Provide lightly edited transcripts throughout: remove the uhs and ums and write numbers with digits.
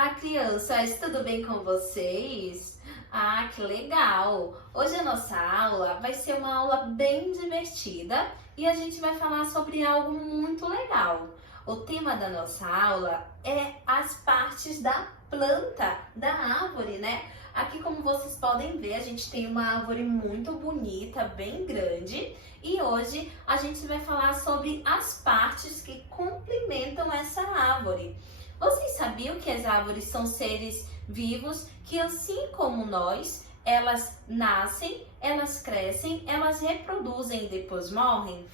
Olá, crianças, tudo bem com vocês? Ah, que legal! Hoje a nossa aula vai ser uma aula bem divertida e a gente vai falar sobre algo muito legal. O tema da nossa aula é as partes da planta, da árvore, né? Aqui, como vocês podem ver, a gente tem uma árvore muito bonita, bem grande, e hoje a gente vai falar sobre as partes que complementam essa árvore. Vocês sabiam que as árvores são seres vivos que, assim como nós, elas nascem, elas crescem, elas reproduzem e depois morrem?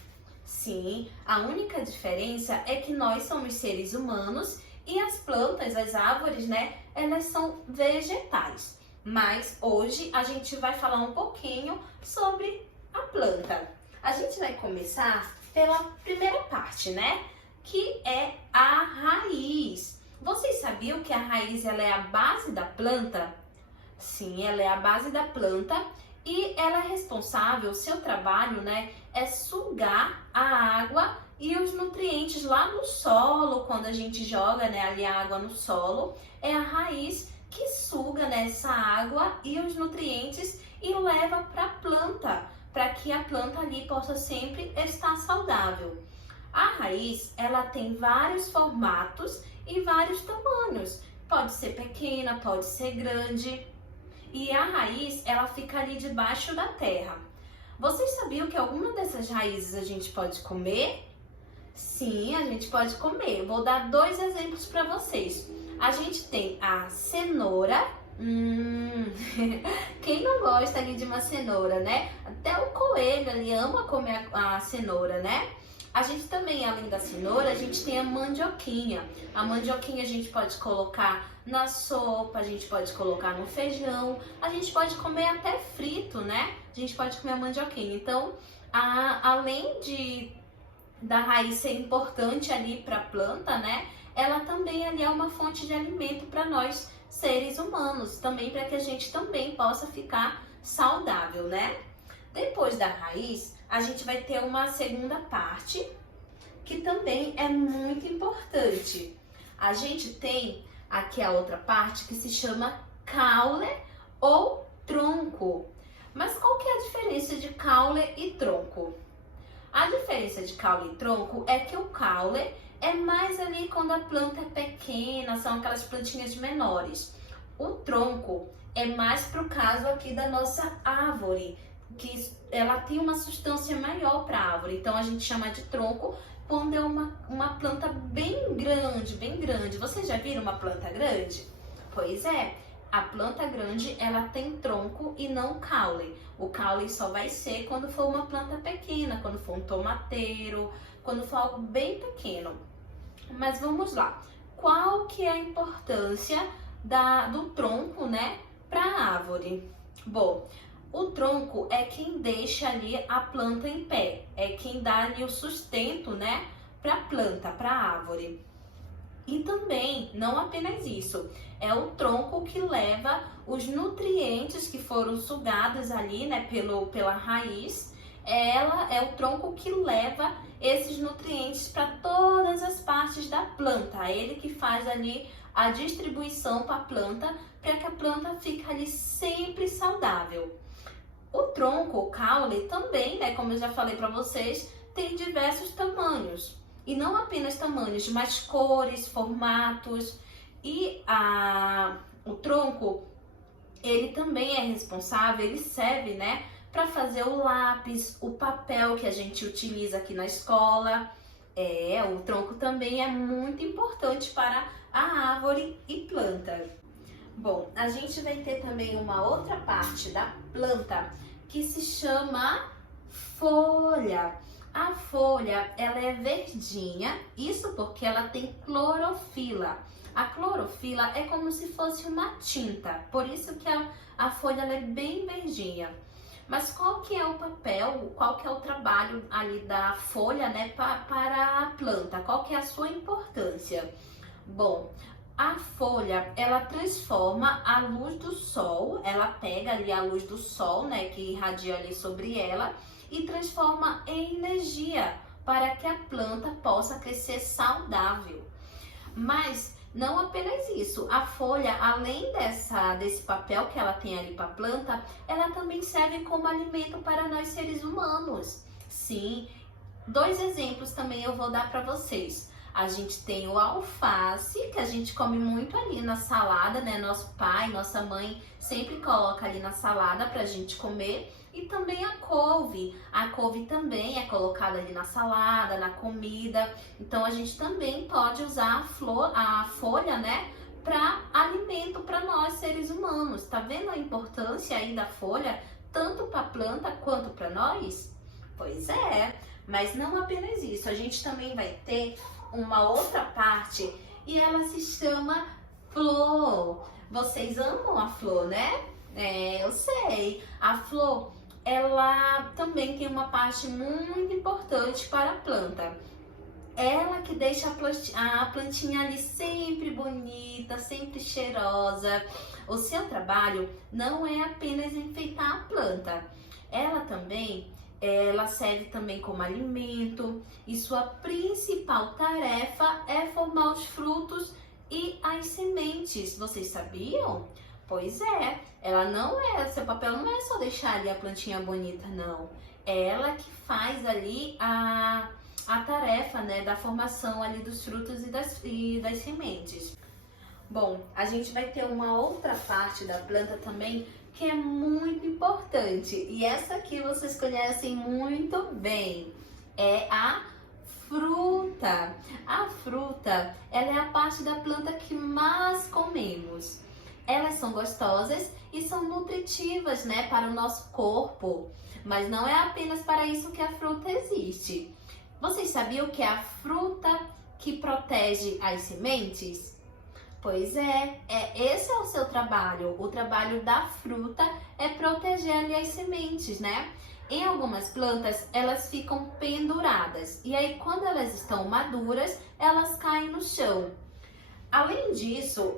Sim, a única diferença é que nós somos seres humanos e as plantas, as árvores, né, elas são vegetais. Mas hoje a gente vai falar um pouquinho sobre a planta. A gente vai começar pela primeira parte, né, que é a raiz. Vocês sabiam que a raiz ela é a base da planta? Sim, ela é a base da planta e ela é responsável, seu trabalho, né, é sugar a água e os nutrientes lá no solo. Quando a gente joga, né, ali a água no solo, é a raiz que suga nessa água e os nutrientes e leva para a planta, para que a planta ali possa sempre estar saudável. A raiz, ela tem vários formatos e vários tamanhos. Pode ser pequena, pode ser grande. E a raiz, ela fica ali debaixo da terra. Vocês sabiam que alguma dessas raízes a gente pode comer? Sim, a gente pode comer. Eu vou dar dois exemplos para vocês. A gente tem a cenoura. Quem não gosta ali de uma cenoura, né? Até o coelho ali ama comer a cenoura, né? A gente também, além da cenoura, a gente tem a mandioquinha. A mandioquinha a gente pode colocar na sopa, a gente pode colocar no feijão, a gente pode comer até frito, né? A gente pode comer a mandioquinha. Então, além da raiz ser importante ali para a planta, né? Ela também ali é uma fonte de alimento para nós, seres humanos, também para que a gente também possa ficar saudável, né? Depois da raiz, a gente vai ter uma segunda parte que também é muito importante. A gente tem aqui a outra parte que se chama caule ou tronco. Mas qual que é a diferença de caule e tronco? A diferença de caule e tronco é que o caule é mais ali quando a planta é pequena, são aquelas plantinhas menores. O tronco é mais pro caso aqui da nossa árvore, que ela tem uma substância maior para a árvore. Então a gente chama de tronco quando é uma planta bem grande, bem grande. Vocês já viram uma planta grande? Pois é, a planta grande ela tem tronco e não caule. O caule só vai ser quando for uma planta pequena, quando for um tomateiro, quando for algo bem pequeno. Mas vamos lá. Qual que é a importância do tronco, né, para a árvore? Bom, o tronco é quem deixa ali a planta em pé, é quem dá ali o sustento, né, para a planta, para a árvore. E também, não apenas isso, é o tronco que leva os nutrientes que foram sugados ali, né, pela raiz. Ela é o tronco que leva esses nutrientes para todas as partes da planta. É ele que faz ali a distribuição para a planta, para que a planta fique ali sempre saudável. O tronco, o caule, também, né, como eu já falei para vocês, tem diversos tamanhos. E não apenas tamanhos, mas cores, formatos. E o tronco, ele também é responsável, ele serve, né, para fazer o lápis, o papel que a gente utiliza aqui na escola. O tronco também é muito importante para a árvore e planta. Bom, a gente vai ter também uma outra parte da planta que se chama folha. A folha, ela é verdinha, isso porque ela tem clorofila. A clorofila é como se fosse uma tinta, por isso que a folha ela é bem verdinha. Mas qual que é o papel, qual que é o trabalho ali da folha, né, para a planta? Qual que é a sua importância? Bom, a folha, ela transforma a luz do sol, ela pega ali a luz do sol, né, que irradia ali sobre ela e transforma em energia para que a planta possa crescer saudável. Mas Não apenas isso, a folha, além desse papel que ela tem ali para a planta, ela também serve como alimento para nós seres humanos. Sim, 2 exemplos também eu vou dar para vocês. A gente tem o alface, que a gente come muito ali na salada, né? Nosso pai, nossa mãe sempre coloca ali na salada para a gente comer. E também a couve. A couve também é colocada ali na salada, na comida. Então a gente também pode usar a folha, né, para alimento para nós seres humanos. Tá vendo a importância aí da folha, tanto para a planta quanto para nós? Pois é, mas não apenas isso. A gente também vai ter uma outra parte e ela se chama flor. Vocês amam a flor, né? Eu sei. A flor, ela também tem uma parte muito importante para a planta. Ela que deixa a plantinha ali sempre bonita, sempre cheirosa. O seu trabalho não é apenas enfeitar a planta. Ela serve também como alimento e sua principal tarefa é formar os frutos e as sementes. Vocês sabiam? Pois é, seu papel não é só deixar ali a plantinha bonita, não. É ela que faz ali a tarefa, né, da formação ali dos frutos e das sementes. Bom, a gente vai ter uma outra parte da planta também que é muito importante. E essa aqui vocês conhecem muito bem. É a fruta. A fruta, ela é a parte da planta que mais comemos. Elas são gostosas e são nutritivas, né, para o nosso corpo. Mas não é apenas para isso que a fruta existe. Vocês sabiam que é a fruta que protege as sementes? Pois esse é o seu trabalho. O trabalho da fruta é proteger ali as sementes, né? Em algumas plantas, elas ficam penduradas. E aí, quando elas estão maduras, elas caem no chão. Além disso,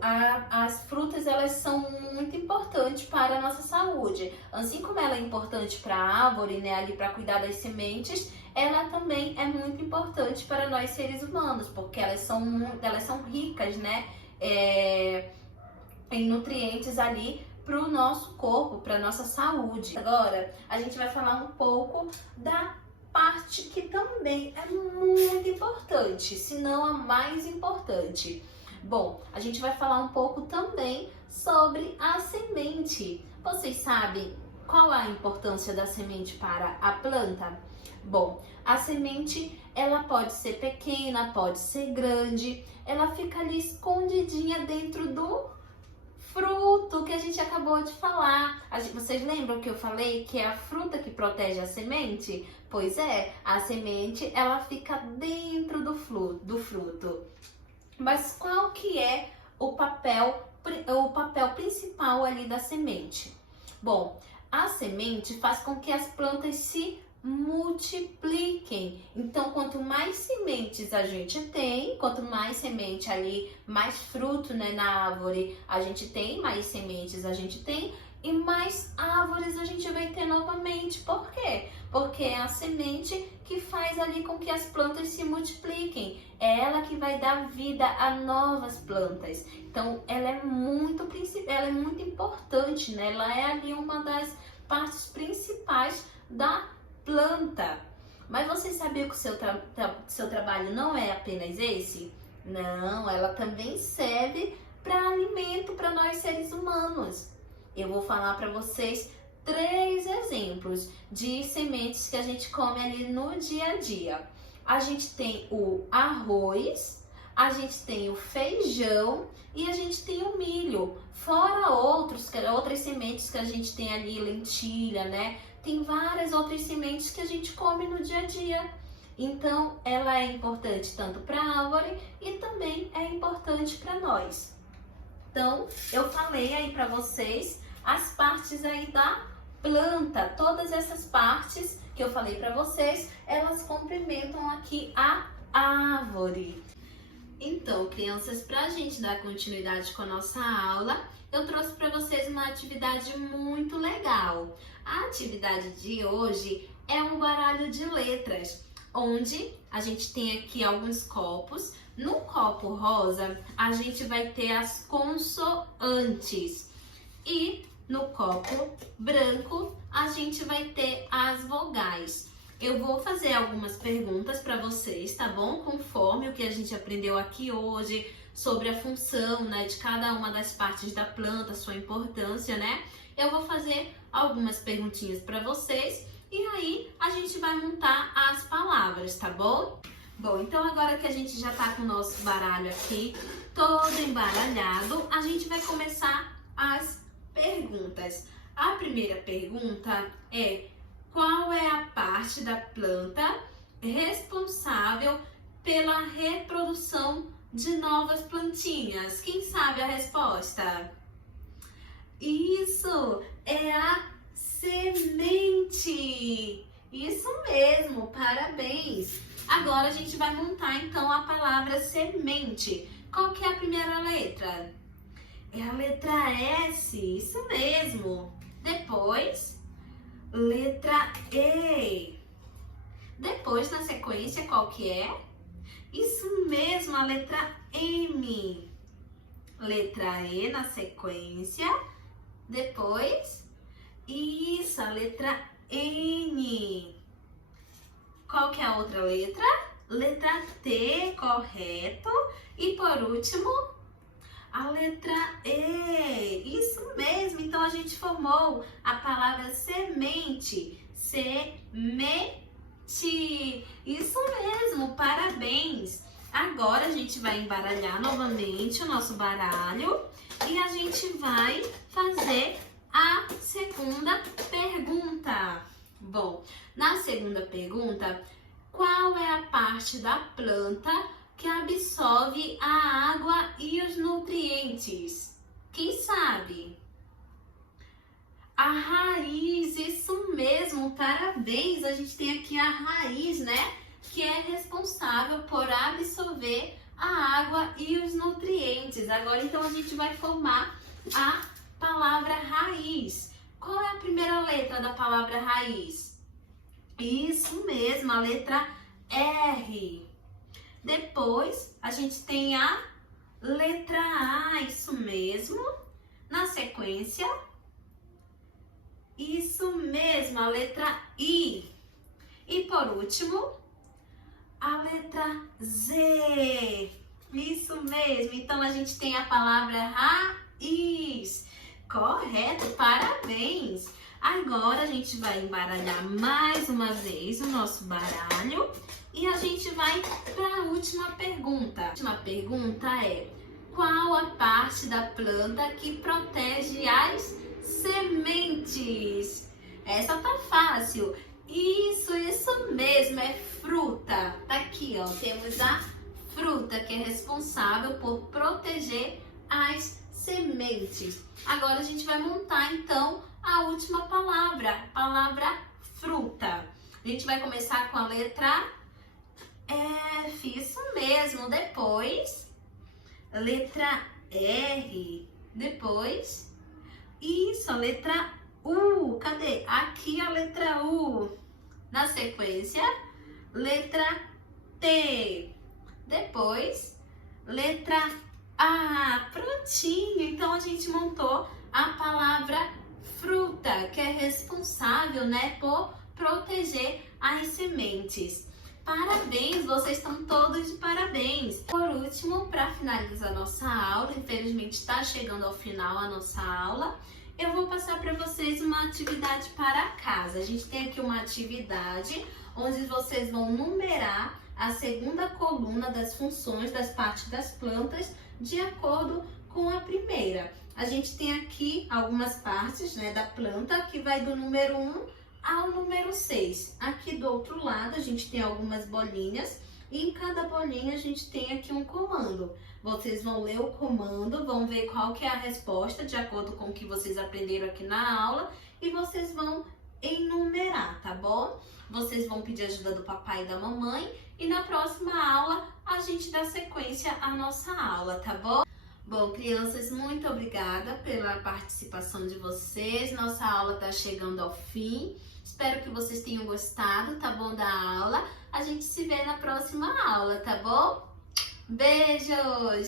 as frutas, elas são muito importantes para a nossa saúde. Assim como ela é importante para a árvore, né? Ali para cuidar das sementes, ela também é muito importante para nós seres humanos, porque elas são ricas, né? Em nutrientes ali para o nosso corpo, para a nossa saúde. Agora, a gente vai falar um pouco da parte que também é muito importante, se não a mais importante. Bom, a gente vai falar um pouco também sobre a semente. Vocês sabem qual a importância da semente para a planta? Bom, a semente, ela pode ser pequena, pode ser grande, ela fica ali escondidinha dentro do fruto que a gente acabou de falar. Vocês lembram que eu falei que é a fruta que protege a semente? Pois é, a semente, ela fica dentro do fruto. Mas qual que é o papel principal ali da semente? Bom, a semente faz com que as plantas se multipliquem. Então, quanto mais sementes a gente tem, quanto mais semente ali, mais fruto, né, na árvore a gente tem, mais sementes a gente tem e mais árvores a gente vai ter novamente. Por quê? Porque é a semente que faz ali com que as plantas se multipliquem. É ela que vai dar vida a novas plantas. Então, ela é muito importante, né? Ela é ali uma das partes principais da planta. Mas você sabia que o seu trabalho não é apenas esse? Não, ela também serve para alimento para nós seres humanos. Eu vou falar para vocês 3 exemplos de sementes que a gente come ali no dia a dia. A gente tem o arroz, a gente tem o feijão e a gente tem o milho. Fora outras sementes que a gente tem ali, lentilha, né? Tem várias outras sementes que a gente come no dia a dia. Então, ela é importante tanto para a árvore e também é importante para nós. Então, eu falei aí para vocês as partes aí da planta. Todas essas partes que eu falei para vocês, elas complementam aqui a árvore. Então, crianças, para a gente dar continuidade com a nossa aula, eu trouxe para vocês uma atividade muito legal. A atividade de hoje é um baralho de letras, onde a gente tem aqui alguns copos No copo rosa, a gente vai ter as consoantes. E no copo branco, a gente vai ter as vogais. Eu vou fazer algumas perguntas para vocês, tá bom? Conforme o que a gente aprendeu aqui hoje, sobre a função, né, de cada uma das partes da planta, sua importância, né? Eu vou fazer algumas perguntinhas para vocês e aí a gente vai montar as palavras, tá bom? Bom, então agora que a gente já tá com o nosso baralho aqui todo embaralhado, a gente vai começar as perguntas. A primeira pergunta é: qual é a parte da planta responsável pela reprodução de novas plantinhas? Quem sabe a resposta? Isso, é a semente! Isso mesmo, parabéns! Agora a gente vai montar então a palavra semente. Qual que é a primeira letra? É a letra S, isso mesmo. Depois, letra E. Depois, na sequência, qual que é? Isso mesmo, a letra M. Letra E na sequência. Depois, isso, a letra N. Qual que é a outra letra? Letra T, correto. E por último, a letra E. Isso mesmo, então a gente formou a palavra semente. Semente. Isso mesmo, parabéns. Agora a gente vai embaralhar novamente o nosso baralho e a gente vai fazer a segunda pergunta. Bom, na segunda pergunta, qual é a parte da planta que absorve a água e os nutrientes? Quem sabe? A raiz, isso mesmo, parabéns! A gente tem aqui a raiz, né? Que é responsável por absorver a água e os nutrientes. Agora, então, a gente vai formar a palavra raiz. Qual é a primeira letra da palavra raiz? Isso mesmo, a letra R. Depois, a gente tem a letra A, isso mesmo. Na sequência, isso mesmo, a letra I. E por último, a letra Z. Isso mesmo, então a gente tem a palavra raiz. Correto, parabéns! Agora a gente vai embaralhar mais uma vez o nosso baralho e a gente vai para a última pergunta. A última pergunta é: qual a parte da planta que protege as sementes? Essa tá fácil. Isso mesmo, é fruta. Tá aqui, ó, temos a fruta que é responsável por proteger as sementes. Agora a gente vai montar então a última palavra, palavra fruta. A gente vai começar com a letra F, isso mesmo. Depois, letra R. Depois, isso, a letra U. Cadê? Aqui a letra U. Na sequência, letra T. Depois, letra A. Prontinho! Então a gente montou a palavra fruta, que é responsável, né, por proteger as sementes. Parabéns, vocês estão todos de parabéns. Por último, para finalizar nossa aula, infelizmente está chegando ao final a nossa aula, eu vou passar para vocês uma atividade para casa. A gente tem aqui uma atividade onde vocês vão numerar a segunda coluna das funções das partes das plantas de acordo com a primeira. A gente tem aqui algumas partes, né, da planta que vai do número 1 ao número 6. Aqui do outro lado a gente tem algumas bolinhas e em cada bolinha a gente tem aqui um comando. Vocês vão ler o comando, vão ver qual que é a resposta de acordo com o que vocês aprenderam aqui na aula e vocês vão enumerar, tá bom? Vocês vão pedir ajuda do papai e da mamãe e na próxima aula a gente dá sequência à nossa aula, tá bom? Bom, crianças, muito obrigada pela participação de vocês. Nossa aula está chegando ao fim. Espero que vocês tenham gostado, tá bom, da aula. A gente se vê na próxima aula, tá bom? Beijos!